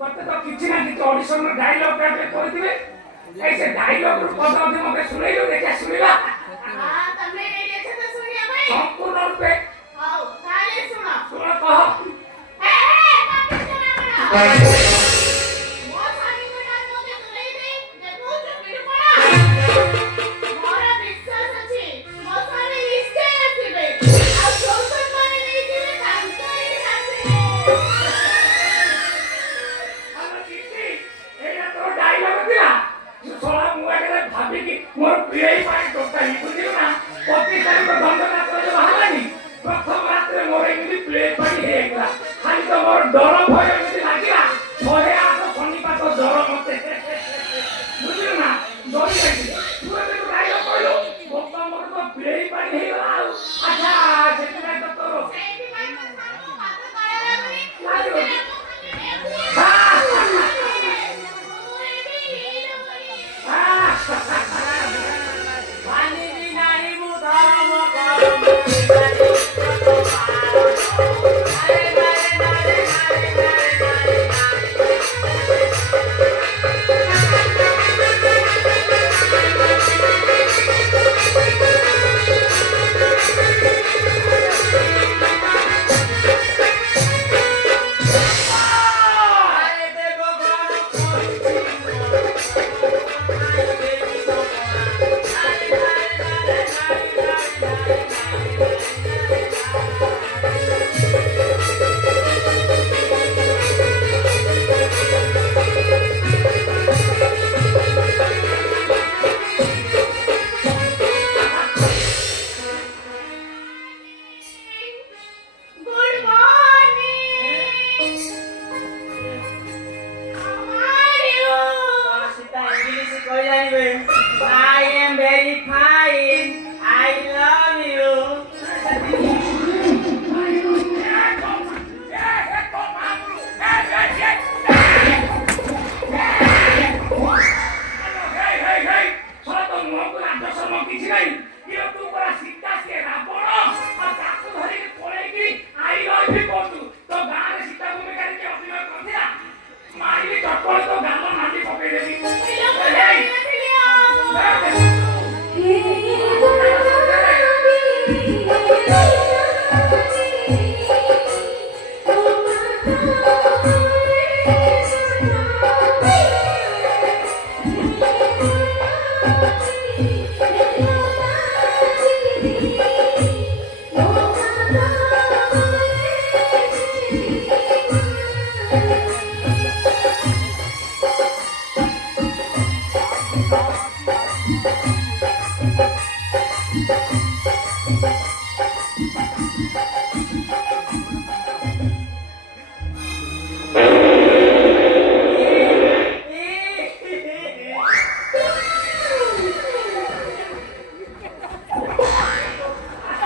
করতে তো কিছু না কিছু অডিশন ডায়লগ টাইপের করে দিবে এই যে ডায়লগ এর কথা আপনি আমাকে শুনাইলো দেখে শুনিলা તમે એ દેખે તો સુનિયા ભાઈ সম্পূর্ণ রূপে આવ તાલે સુનો শুনো কহ હે હે કાપી સુના મો સાની કટા મોતે સુનાઈ દે જે તું ચુપી પડા મોરા વિશ્વાસ ଅଛି મો સાની નિશ્ચય ଆସିବେ ଆଉ ସૌସନ ମାନେ ନେଇ ଯିବେ ତାଙ୍କରି ସାଥିରେ আমার কিছি এইটা তো ডায়লগ দিলা সোলা মুয়াকে ভাবি কি মোর প্রিয়ই পাই টোটালি বুঝিলো না প্রতি তারিখ বন্ধনা করে বাহারানি প্রথম রাতে মোর এমনি প্লে পাই হয়ে গেল খালি তো মোর ডর ভয় এমনি লাগিলা ভয়ে আতো শনিপাত ডর মতে বুঝিলো না ডরি যাইছিল তুই এত ডায়লগ কইলো বাবা মোর তো প্লে পাই হয়ে গেল আচ্ছা সেটা তো তোর ସେଇଥି ପାଇଁ ମୋ ସାଙ୍ଗକୁ ପାଠ କରାଇବା ବୋଲି ଲାଗିବ পানি বিনাই মু ধর্ম করম আরে নারে নারে নারে আরে দেব গণ করছি আরে দেবি তো আরে নারে নারে good morning how are you Sita English কই জানিবে I am very fine I love you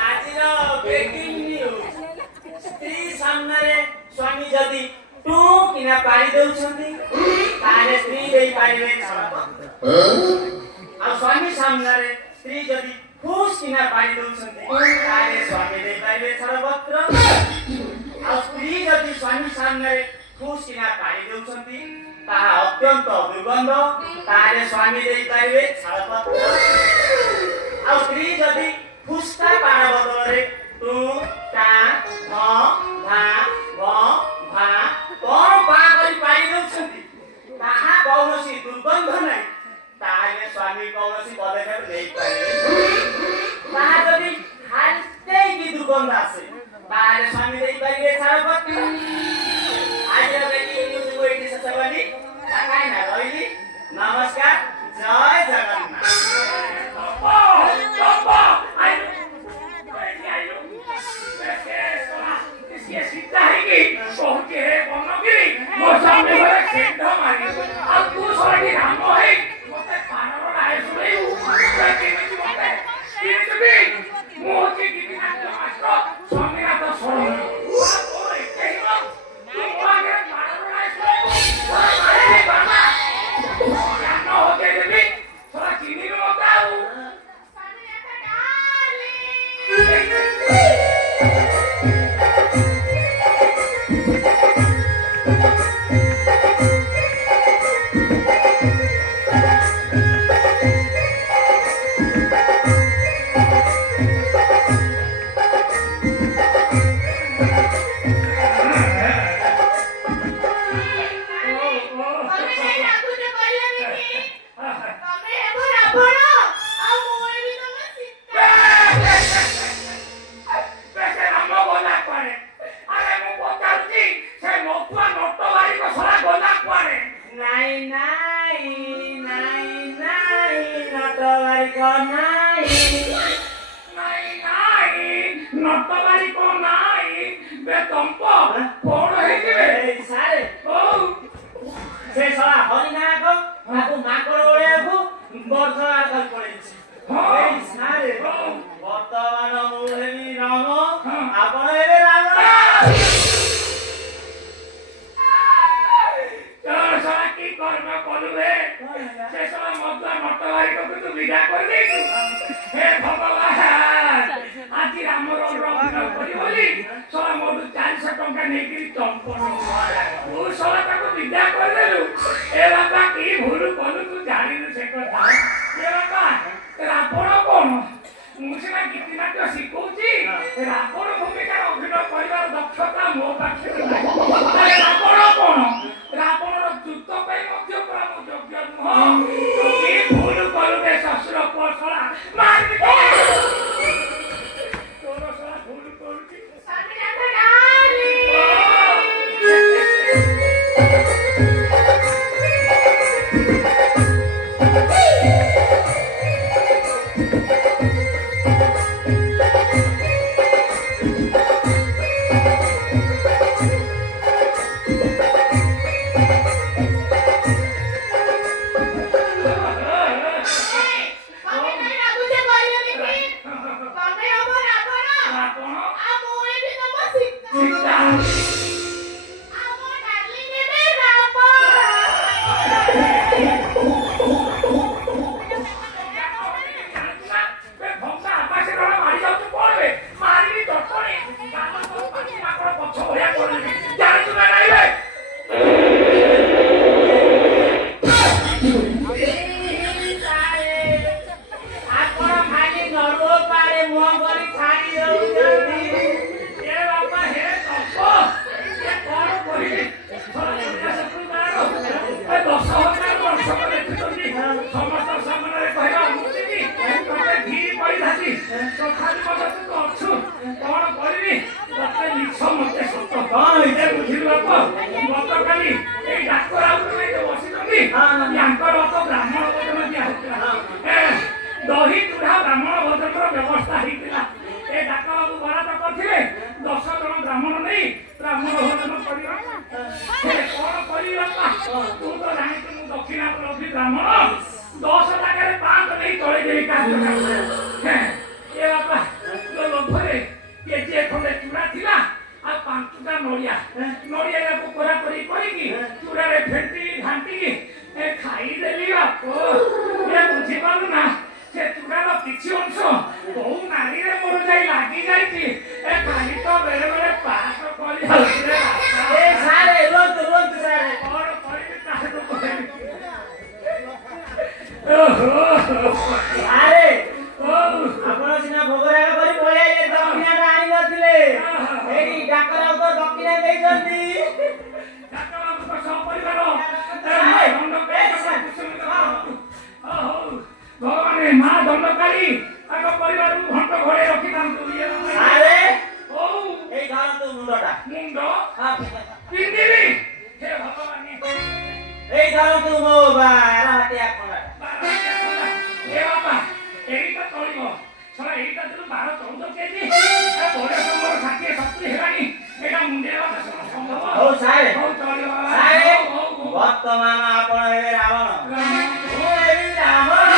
আজির ব্রেকিং নিউজ স্ত্রী সামনারে স্বামী যদি টু কিনা পারি দেউছন্তি তাহলে স্ত্রী দেই পারিবে ছাড়পত্র আর স্বামী সামনারে স্ত্রী যদি ফুস কিনা পারি দেউছন্তি তাহলে স্বামী দেই পারিবে ছাড়পত্র আর স্ত্রী যদি স্বামী সামনারে ফুস কিনা পারি দেউছন্তি তাহা অত্যন্ত দুর্গন্ধ তাহলে স্বামী দেই পারিবে ছাড়পত্র আর স্ত্রী যদি ফুসকা পাড়া বদଳରେ টু টা ধ ধা ভ ভা কম পা କରି ପାଇ ଦେଉଛନ୍ତି ତାହା କୌଣସି ଦୁର୍ଗନ୍ଧ ନାହିଁ ତାହେଲେ ସ୍ୱାମୀ କୌଣସି ପଦକ୍ଷେପ ନେଇପାରିବେ ତାହା ଯଦି ହାଲକେଇକି ଦୁର୍ଗନ୍ଧ ଆସେ ତାହେଲେ ସ୍ୱାମୀ ଦେଇପାରିବେ ଛାଡ଼ପତ୍ର ଆଜିର ବ୍ରେକିଂ ନ୍ୟୁଜକୁ ଏଇଠି ଶେଷ କଲି କାହିଁ ନା ରହିଲି ନମସ୍କାର ଜୟ ଜଗନ୍ନାଥ Thank you. ଦୁଇଟା କରିଦେଲୁ ଏ ବାପା କି ଭୁଲ କଲୁ ତୁ ଜାଣିନୁ ସେ କଥା ଏ ବାପା ରାବଣ କଣ ମୁଁ ସିନା ଗୀତିନାଟ୍ୟ ଶିଖଉଛି ରାବଣ ଭୂମିକାର ଅଭିନୟ କରିବାର ଦକ୍ଷତା ମୋ ପାଖରେ ନାହିଁ ରାବଣ କଣ ରାବଣର ଯୁଦ୍ଧ ପାଇଁ ମଧ୍ୟ କଳା ମୁଁ ଯୋଗ୍ୟ ନୁହଁ କି ଭୁଲ କଲୁ ରେ ଶ୍ୱଶୁର ପୁଅ ଶଳା ମାରି ତୋର ଶଳା ଭୁଲ କରୁଛି ସ୍ୱାମୀନାଥ ଡାର୍ଲିଂ दही चूड़ा ब्राह्मण भोजन व्यवस्था होता ए डाक बाबू बरात करते 10 जन ब्राह्मण नहीं ब्राह्मण भोजन करवा कौन कर तू तो जानी तू दक्षिणा प्रभु ब्राह्मण 10 जगह 5 नहीं चले गई कार्य ए बापा जो लोभरे केजिए खंडे चूड़ा थिला आ 5टा नड़िया नड़िया को कोरा करी करी चूड़ा रे फेंटी घांटी खाई देली बापो ये बुझी पालु ना से चूड़ार किसी अंश बहु नारी रे मोर जाई लागी जाईची ए खाली तो बेले बेले पास करी हलरे ए सारे रोंत सारे और करी तासे तो करी ओहो अरे ओ आपण सिना भोगराग करी पळाइले दक्षिणा आनी नथिले एई डाकरा तो दक्षिणा देई जंती डाकरा तो सब परिवार दंड पे ओहो भगवान मां दंडकारी आको परिवार घंट घरे रखी दांतु अरे ओ एई धर तू मुंडटा मुंड हां पिंदिरी हे भगवान एई धर तू मो बारा हटिया कोंडा ए बाबा एईटा चलिबो सरा एईटा तू 12 14 केजी ए बड़े समर 60 70 हेलानी एटा मुंडेवा संभव हो सारे हो चलिबो सारे वर्तमान आपण हे रावण ओ एई रावण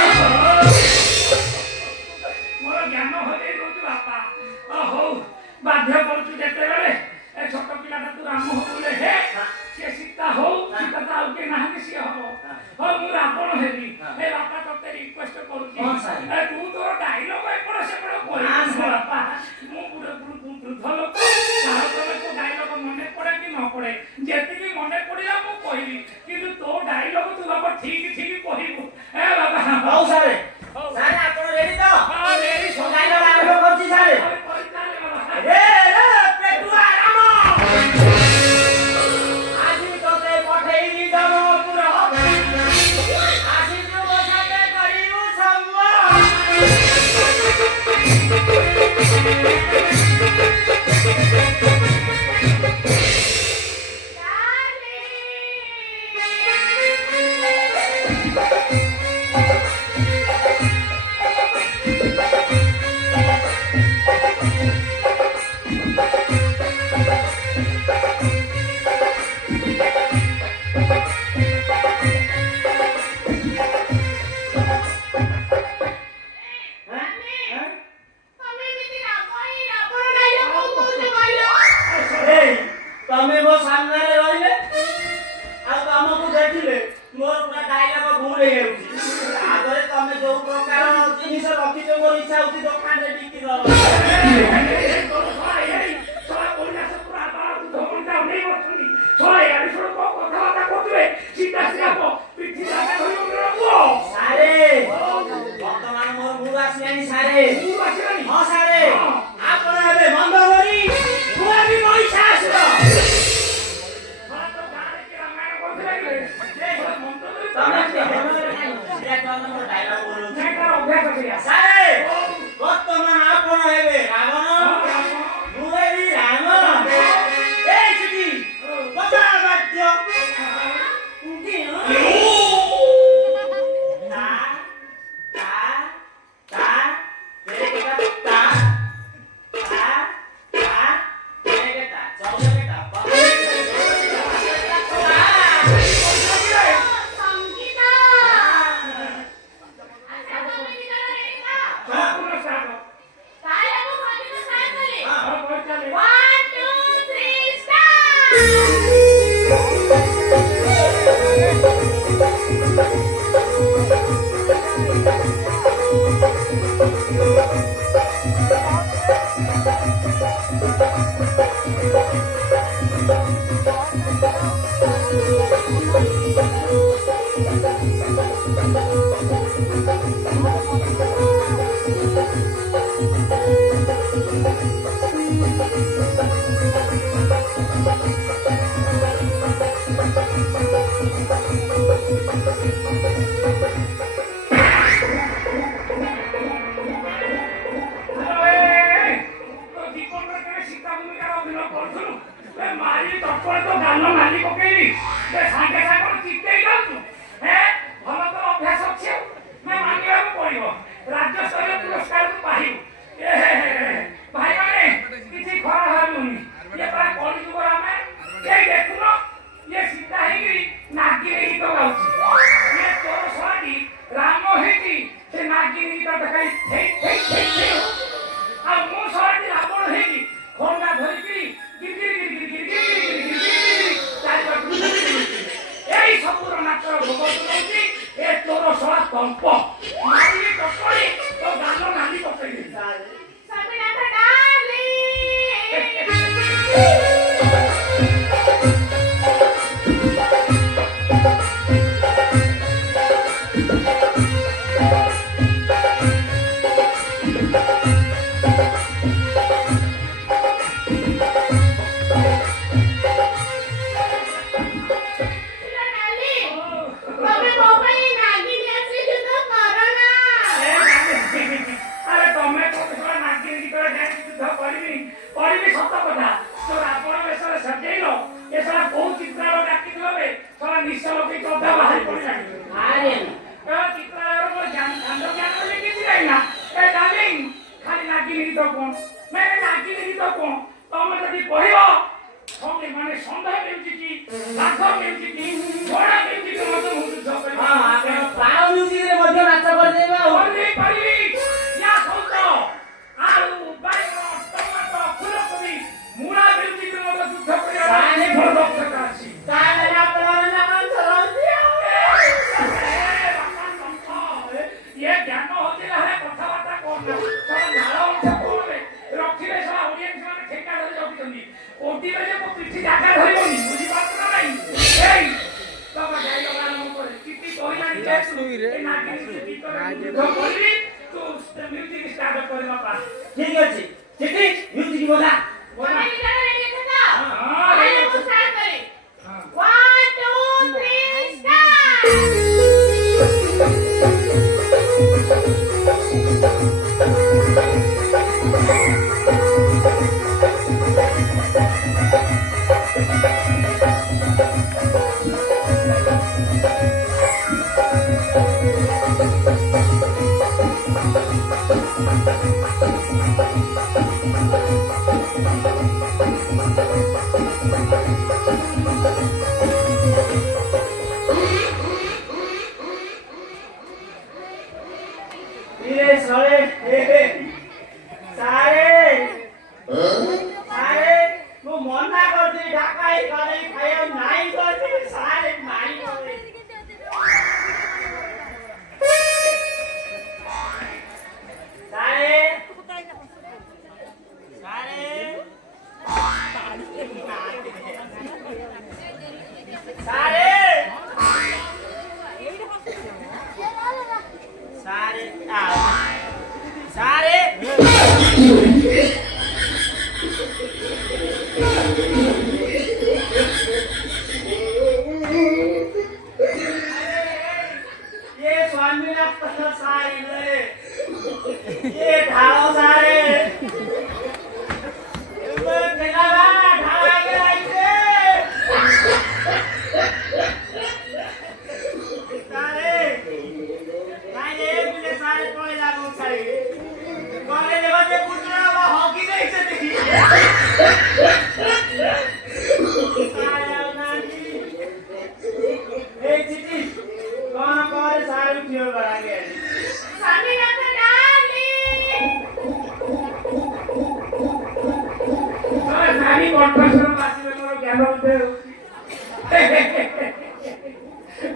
मोर ज्ञान होले रोज बापा ओहो बाध्य करछु जेते बेले ए छोट पिलाटा तू राम हो बोले हे से सीता हो सीता ता के नाही से हो हो मु रावण हेली ए बापा तते रिक्वेस्ट करूची हां सारे ए तू तो डायलॉग एपड़ सेपड़ कोई बापा मु पुरे वृद्ध लोक तार तमे को डायलॉग मने पड़े कि न पड़े जेति की मने पड़िला मु कहबी किंतु तो डायलॉग तू बापा ठीक ठीक कहबू ए बाबा हो सारे सारे आपण रेडी तो हां रेडी डायलॉग आरंभ करछि सारे रे रे पेटुआ राम आजि तोते पठेई दमपुर आजि जो बसाते करिउ तमे मो सामने रे रहिले आ तमको देखिले मोर पूरा डायलॉग भूल हे जाउची आगरे तमे जो प्रकार जिनिस रखि जो मोर इच्छा होती दुकान रे बिक्री कर छोड़ा कोरिया से पूरा बात धमन जाऊ नहीं बसनी छोड़ा यार छोड़ को कथा बात को सीधा सीधा को पिठी जाके धरि उठरबो सारे वर्तमान मोर मुड आसिलानी सारे तू आछिलानी हां सारे आपण हेबे बंद करी मुआ भी पैसा आसलो मला तो गारे के रामायण करथिला कि ए मंत्र तमे तमे एक नंबर डायलॉग बोलो मैं कर अभ्यास करिया सारे वर्तमान आपण हेबे रावण मुए भी रावण ए चिटी बता बात्य उंगी ता ता ता तेरे के ता ता ता तेरे के ता चौके के ता संगीता अच्छा तुम्ही निघाला रेडी का पूर्ण साथ काय आपण संगीता स्टार्ट झाली हां बोल चले 3 सारे काहे बिले सारे पळे लागो सारे गले देवाचे पुत्र हॉकी नाही सती सारे नानी ए चिठी कोण करे सारे उठियो करागे स्वामीनाथ डार्लिंग नानी कॉन्ट्राक्टर पासी मोर ज्ञान होते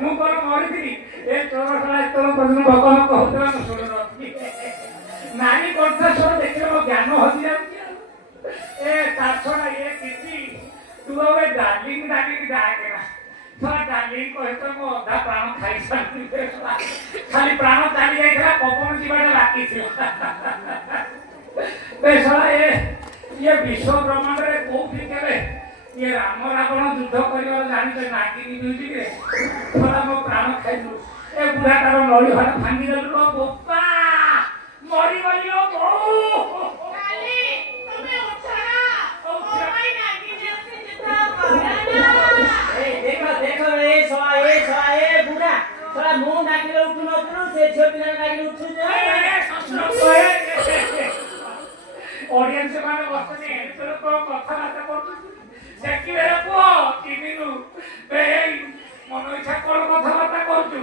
ମୁଁ କଣ ମରିଥିଲି ଏ ଚୋର ଶଳା ଏତକ ପର୍ଯ୍ୟନ୍ତ ଭଗବାନ କହୁଥିଲା ମୁଁ ଶୁଣୁନଥିଲି ନାରୀ କଣ୍ଠସ୍ୱର ଦେଖିଲେ ମୋ ଜ୍ଞାନ ହଜି ଯାଉଛି ଏ ତା ଛଡା ଏ କିଛି ତୁ ଏବେ ଡାର୍ଲିଂ ଡାକେ ନା ଶଳା ଡାର୍ଲିଂ କହେ ତ ମୋ ଅଧା ପ୍ରାଣ ଖାଇସାରିଥିଲି ଖାଲି ପ୍ରାଣ ଚାଲି ଯାଇଥିଲା ପବନ ଯିବାଟା ବାକି ଥିଲା ଏ ଶଳା ଇଏ ବିଶ୍ୱ ବ୍ରହ୍ମାଣ୍ଡରେ କୋଉଠି କେବେ ये राम रावण युद्ध कर जानी नागिनी म्यूजिक थोड़ा मो प्राण खाइलु ए बुढ़ा तार नड़ी हाथ भांगी देलु रो बोपा मरी गली रो बो काली तुम्हें उठा ओ भाई नागिन से जितना कराना ए देखो ए बुढ़ा थोड़ा मुंह नागिले उठु से झियो पिला नागिले उठु ऑडियंस माने बसने एतो को कथा बात करतु देखिले पुओ किमिनु बे मन इच्छा कोन कथा बात करतु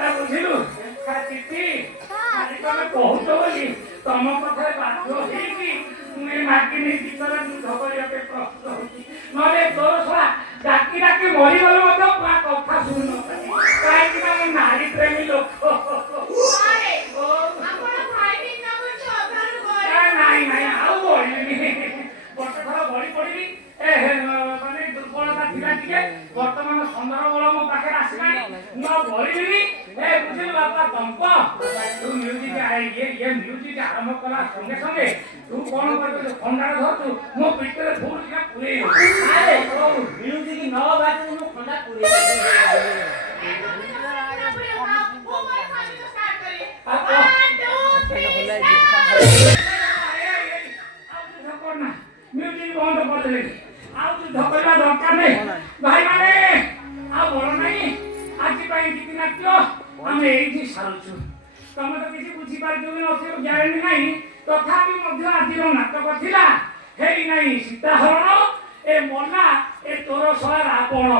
आ बुझिलु का चिठी खाली तमे कहतो बोली तम कथा बाध्य हेकी मुई मागिनी भीतर युद्ध करिया पे प्रस्तुत होची नले तोर छला डाकी डाकी मरि गलो मत पा कथा सुनु काई कि हम नारी प्रेमी लोक अरे आपण भाई ना कुछ अधार गोय नहीं आउ बोली बट थोड़ा बड़ी पड़ी ए माने दुर्बलता थिला टिके वर्तमान संदर्भ बल मो पाखे आसीलानी न बोलिबी ए बुझिल बापा कंप तू म्यूजिक ये म्यूजिक आरंभ कला संगे संगे तू कोन करतो खंडा धरतु मो पिटरे फूल का पुरे अरे म्यूजिक न बाजे मु खंडा पुरे वो मैं खाली स्टार्ट करी आप 1 2 3 म्यूजिक बंद कर दे आउ तू धकला दरकार नहीं भाई माने आ बोल नहीं आज पाई किति नाट्य हम एठी सारुछु तम तो किसी बुझी पार जो न ग्यारंटी नहीं तथापि मध्य आज नाटक थिला हेई नहीं सीताहरण ए मना ए तोर सला रावण